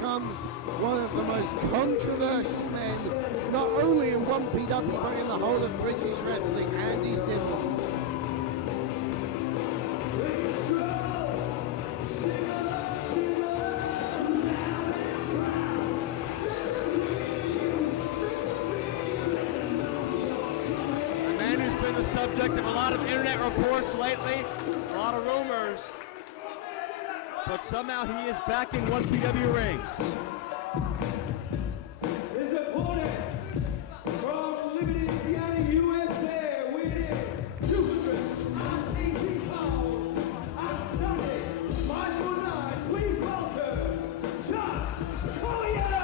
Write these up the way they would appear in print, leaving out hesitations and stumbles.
comes one of the most controversial men, not only in 1PW but in the whole of British wrestling, Andy Simmons. A man who's been the subject of a lot of internet reports lately, a lot of rumors, but somehow he is back in 1PW rings. His opponent from Liberty, Indiana, USA, weighing 280 pounds and standing 5'9". Please welcome Chad Collyer.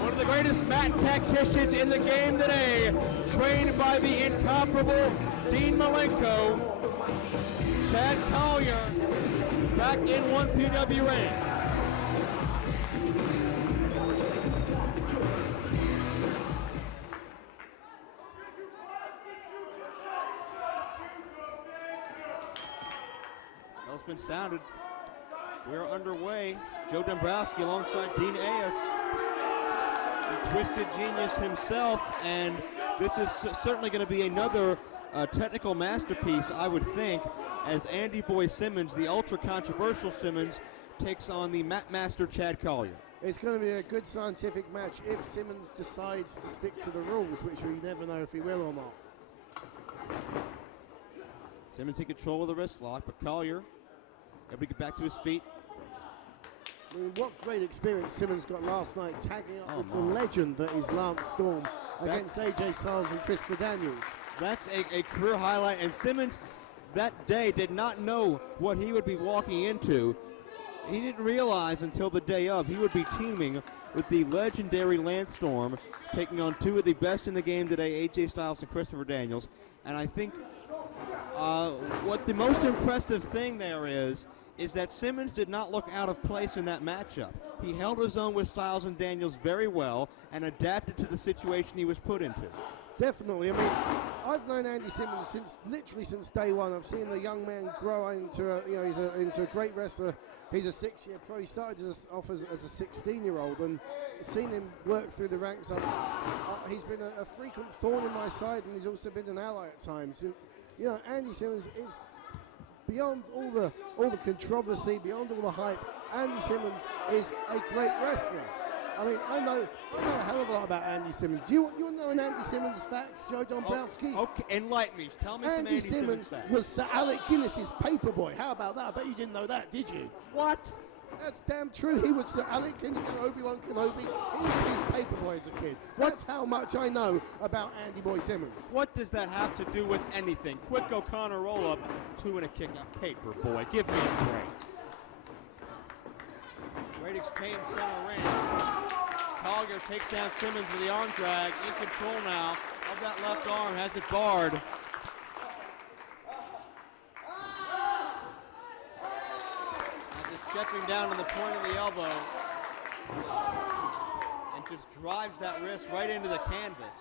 One of the greatest mat tacticians in the game today, trained by the incomparable Dean Malenko. Chad Collyer back in 1PW ring. Bell's been sounded. We're underway. Joe Dombrowski alongside Dean Ayers. The Twisted Genius himself, and this is certainly going to be another technical masterpiece, I would think, as Andy Boy Simmonz, the ultra-controversial Simmonz, takes on the mat master Chad Collyer. It's going to be a good scientific match if Simmons decides to stick to the rules, which we never know if he will or not. Simmonz in control of the wrist lock, but Collyer able to get back to his feet. I mean, what great experience Simmons got last night, tagging up with my. the legend that is Lance Storm against AJ Styles and Christopher Daniels. That's a career highlight, and Simmonz that day did not know what he would be walking into. He didn't realize until the day of he would be teaming with the legendary Lance Storm, taking on two of the best in the game today, AJ Styles and Christopher Daniels. And I think what the most impressive thing there is that Simmonz did not look out of place in that matchup. He held his own with Styles and Daniels very well and adapted to the situation he was put into. Definitely. I mean, I've known Andy Simmons literally since day one. I've seen the young man grow into into a great wrestler. He's a 6-year pro. He started off as a 16-year-old, and seen him work through the ranks. He's been a frequent thorn in my side, and he's also been an ally at times. And, you know, Andy Simmons is beyond all the controversy, beyond all the hype. Andy Simmons is a great wrestler. I mean, I know a hell of a lot about Andy Simmons. You know an Andy Simmons facts, Joe Dombrowski? Okay, enlighten me. Tell me some Andy Andy Simmons facts. was Sir Alec Guinness's paperboy. How about that? I bet you didn't know that, did you? What? That's damn true. He was Sir Alec Guinness, Obi-Wan Kenobi. He was his paperboy as a kid. That's how much I know about Andy Boy Simmonz. What does that have to do with anything? Quick O'Connor roll-up, 2 and a kick out. Paperboy, give me a break. Great exchange center ring. Collyer takes down Simmons with the arm drag. In control now of that left arm. Has it barred. Now just stepping down on the point of the elbow. And just drives that wrist right into the canvas.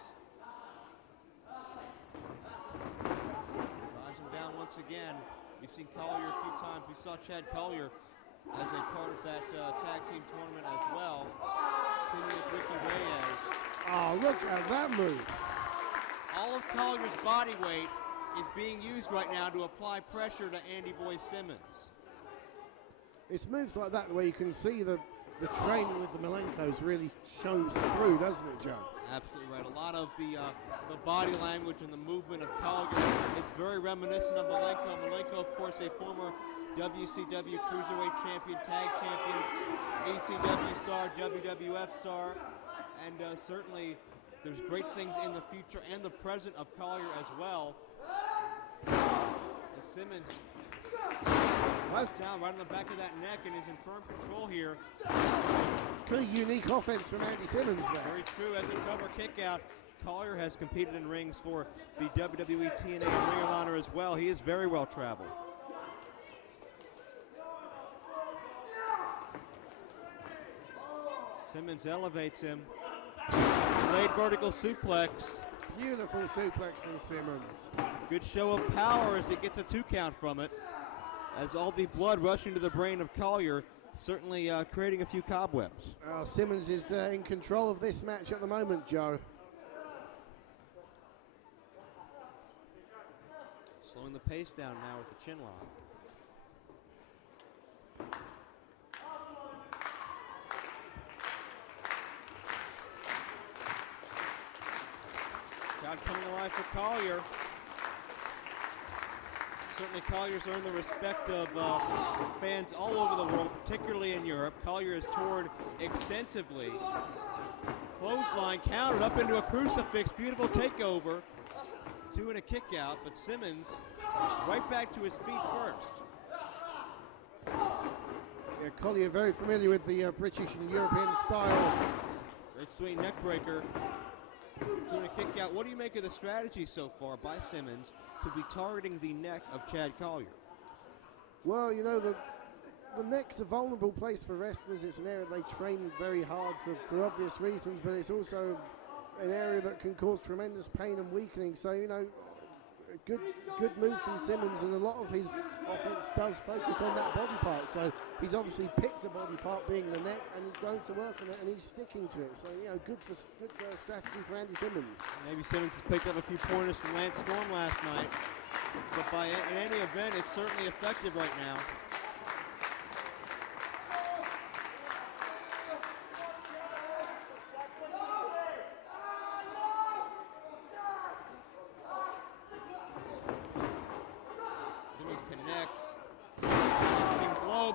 Drives him down once again. You've seen Collyer a few times. We saw Chad Collyer as a part of that tag team tournament as well. With Ricky Reyes. Oh, look at that move. All of Collier's body weight is being used right now to apply pressure to Andy Boy Simmonz. It's moves like that where you can see the training with the Malenkos really shows through, doesn't it, Joe? Absolutely right. A lot of the body language and the movement of Collyer is very reminiscent of Malenko. Malenko, of course, a former WCW Cruiserweight Champion, Tag Champion, ECW star, WWF star, and certainly there's great things in the future and the present of Collyer as well. As Simmonz was down right on the back of that neck and is in firm control here. Pretty unique offense from Andy Simmons there. Very true. As a cover kick out, Collyer has competed in rings for the WWE TNA and Ring of Honor as well. He is very well traveled. Simmons elevates him. Delayed vertical suplex. Beautiful suplex from Simmonz. Good show of power as he gets a 2 count from it. As all the blood rushing to the brain of Collyer, certainly creating a few cobwebs. Simmonz is in control of this match at the moment, Joe. Slowing the pace down now with the chin lock. Crowd coming alive for Collyer. Certainly Collier's earned the respect of fans all over the world, particularly in Europe. Collyer has toured extensively. Clothesline countered up into a crucifix. Beautiful takeover. 2 and a kick out, but Simmonz right back to his feet first. Yeah, Collyer very familiar with the British and European style. Great swing neck breaker. 2 and a kick out. What do you make of the strategy so far by Simmonz to be targeting the neck of Chad Collyer? Well, you know, the neck's a vulnerable place for wrestlers. It's an area they train very hard for obvious reasons, but it's also an area that can cause tremendous pain and weakening. So, you know, a good move from Simmonz, and a lot of his offense does focus on that body part. So he's obviously picked a body part being the neck, and he's going to work on it, and he's sticking to it. So, you know, good strategy for Andy Simmonz. Maybe Simmonz has picked up a few pointers from Lance Storm last night, but in any event, it's certainly effective right now.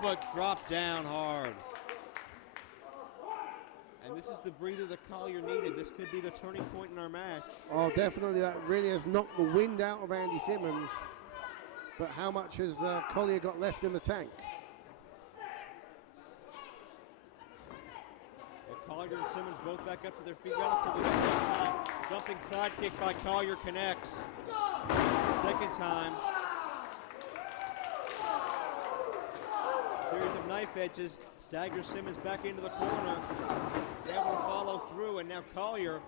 But dropped down hard. And this is the breather that Collyer needed. This could be the turning point in our match. Oh, definitely. That really has knocked the wind out of Andy Simmonz. But how much has Collyer got left in the tank? Well, Collyer and Simmonz both back up to their feet relatively the same time. Jumping sidekick by Collyer connects. Second time. Series of knife edges, staggers Simmonz back into the corner. Able to follow through, and now Collyer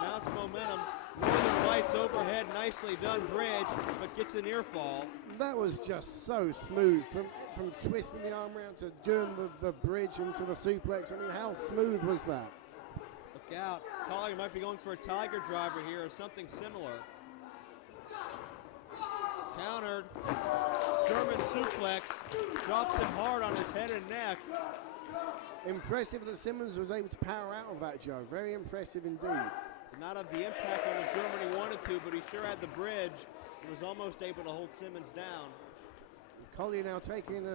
mounts momentum. Northern Lights overhead, nicely done bridge, but gets an ear fall. That was just so smooth, from twisting the arm around to doing the bridge into the suplex. I mean, how smooth was that? Look out, Collyer might be going for a tiger driver here or something similar. Countered, German suplex, drops him hard on his head and neck. Impressive that Simmonz was able to power out of that, Joe. Very impressive indeed. Not of the impact on the German he wanted to, but he sure had the bridge. He was almost able to hold Simmonz down. Collyer now taking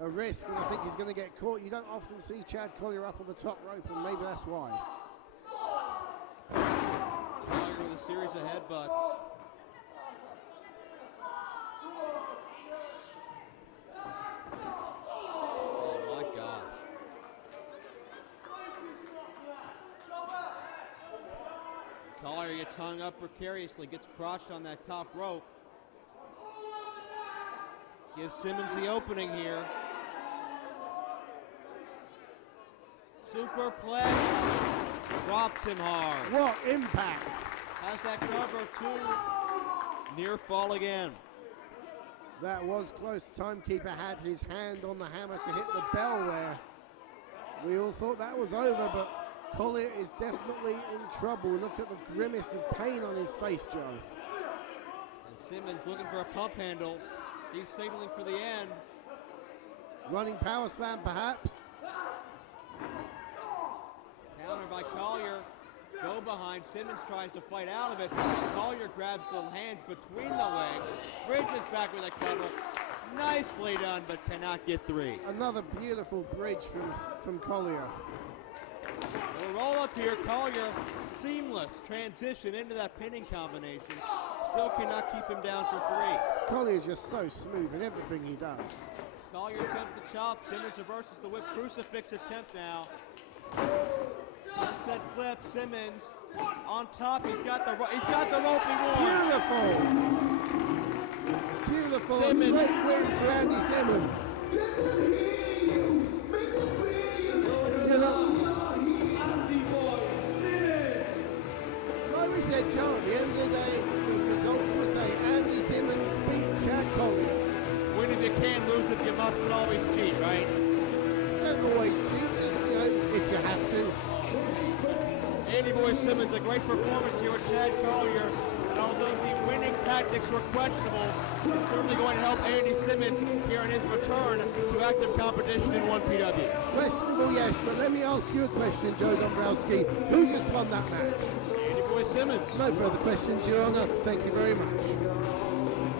a risk, and I think he's going to get caught. You don't often see Chad Collyer up on the top rope, and maybe that's why. Collyer with a series of headbutts. Collyer gets hung up precariously, gets crotched on that top rope. Gives Simmonz the opening here. Superplex, drops him hard. What impact! Has that cover too. Near fall again. That was close. Timekeeper had his hand on the hammer to hit the bell there. We all thought that was over, but Collyer is definitely in trouble. Look at the grimace of pain on his face, Joe. And Simmonz looking for a pump handle. He's signaling for the end. Running power slam, perhaps. Counter by Collyer. Go behind. Simmonz tries to fight out of it. Collyer grabs the hands between the legs. Bridges back with a cover. Nicely done, but cannot get 3. Another beautiful bridge from Collyer. We'll roll up here. Collyer, seamless transition into that pinning combination. Still cannot keep him down for 3. Collier's just so smooth in everything he does. Collyer attempts the chop. Simmonz reverses the whip. Crucifix attempt now. Sunset flip. Simmonz on top. He's got the ropey one. Beautiful. Beautiful. Simmonz. Great win for Andy Simmonz. Andy Boy Simmonz. I we said, Joe, at the end of the day, the results will say Andy Simmonz beat Chad Collyer. Win if you can, lose if you must, but always cheat, right? Don't always cheat, just, you know, if you have to. Andy Boy Simmonz, a great performance here with Chad Collyer. And although the winning tactics were questionable, it's certainly going to help Andy Simmonz here in his return to active competition in 1PW. Questionable, yes, but let me ask you a question, Joe Dombrowski. Who just won that match? Andy Boy Simmonz. No further questions, Your Honour. Thank you very much.